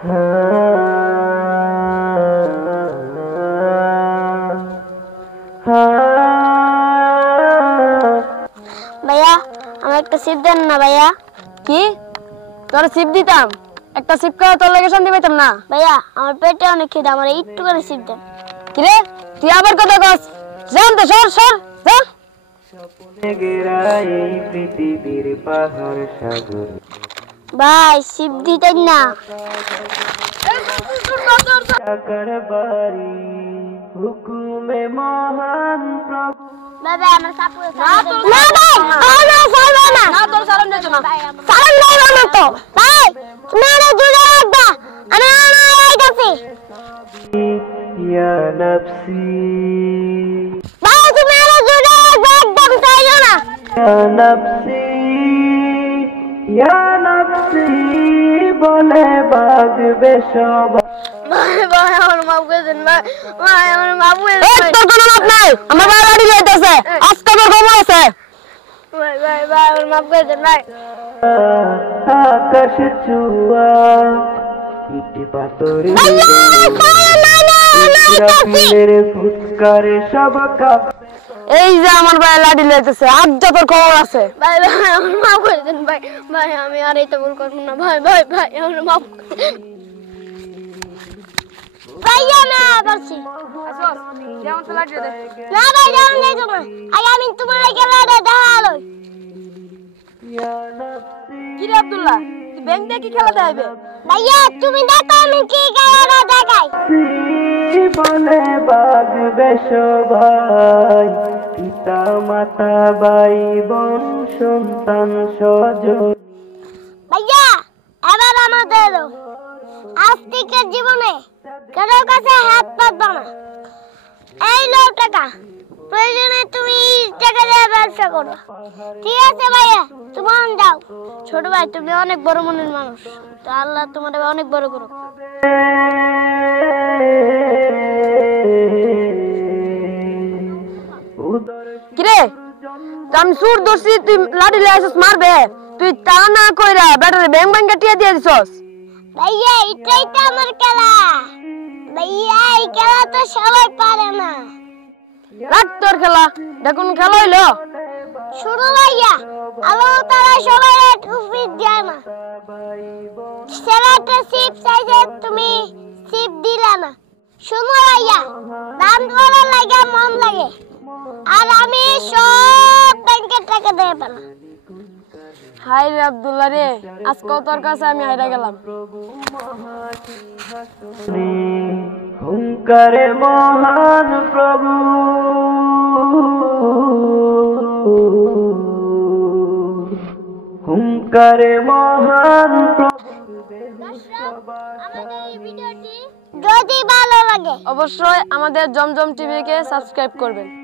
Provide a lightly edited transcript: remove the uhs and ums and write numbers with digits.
ভাইয়া আমার একটা সিপ দেন না ভাইয়া। কি তোর সিপ দিতাম? একটা সিপ খাওয়া তোর লাগে শান্তি পাইতাম না। ভাইয়া আমার পেটে অনেক খিদে, আমার একটু করে সিপ দেন। কি রে তুই আবার কথা কস? জান তো সর সর যা। স্বপ্নে ঘেরা এই পৃথিবীর পাহাড় সাগর, ভাই সিপ দিতেন না। টাকার বাড়ি হুকুমে মহান প্রভু। বাবা আমার সাপু না ভাই না সারবা না না তোর সালাম দিছ না। সালাম দেব না তো ভাই, মেরে জুড়ে রাখবা। আমি আইতাছি ইয়া নফসি ভাই, তুমি মেরে জুড়ে রাখবা, একদম চাইও না। ইয়া নফসি ইয়া নফসি বলে বাজবে সবাই। ভাই ভাই আমার মাফ করে দেন ভাই, ভাই আমার মাফ করে দেন ভাই। তোর কোনো মাপ নাই, আমার ভাই বাড়ি যাইতেছে, আজকে তোর খবর আছে। ভাই ভাই ভাই আমার মাফ করে দেন ভাই। আকাশ চুয়া ইটি পাথরে ইসরাফিলের ফুৎকারে সব কাপ। এই যে আমার ভাই লাঠি লইতেছে, আজ যা তোর খবর আছে। ভাই ভাই আমার মাফ করে দেন ভাই, ভাই আমি আর এটা ভুল করব না ভাই, ভাই ভাই আমার মাফ করে দেন ভাই। না করছি যেমন তো লাঠি দে। না ভাই, যাও নেই তো না, আগে আমি তোমার খেলাটা দেখালো। কি রে আব্দুল্লাহ, তুই ব্যাংক দিয়ে কি খেলা দেখাইবে? ভাইয়া তুমি দেখো আমি কি খেলাটা দেখাই। বলে বাজবে সবাই, পিতা মাতা ভাই বোন সন্তান স্বজন। ভাইয়া এবার আমাদের আস্তিকের জীবনে কারো কাছে হাত পাতবা না। এই লো টাকা, প্রয়োজনে তুমি টাকা দিয়ে ব্যবসা করো, ঠিক আছে ভাইয়া? তুমি যাও। ছোট ভাই তুমি অনেক বড় মনের মানুষ, তো আল্লাহ তোমার অনেক বড় করুক। কি রে আমি সুর দোষী, তুই লাঠি লয়ে আসিস মারবে? তুই তা না কইরা ব্যাটারে ব্যাং ব্যাং কাটিয়ে দিয়ে দিছস। ভাইয়া এটাই তো আমার খেলা ভাইয়া, এই খেলা তো সবাই পারে না। রাখ তোর খেলা, দেখুন খেলা হইলো শুরু ভাইয়া, আল্লাহ তাআলা সবাই টুপি দেয় না। সেরাটা সিপ চাইছে, তুমি সিপ দিলা না। শুনো ভাইয়া, দান করার লাগে মন লাগে, আর আমি সব ব্যাংকের টাকা দিয়ে পেলাম। হাই রে আব্দুল্লাহ রে, আজকে তোর কাছে আমি হাইরা গেলাম। হুঙ্কারে মহান প্রভু, হুঙ্কারে মহান প্রভু। আমাদের এই ভিডিওটি যদি ভালো লাগে অবশ্যই আমাদের জমজম টিভিকে সাবস্ক্রাইব করবেন।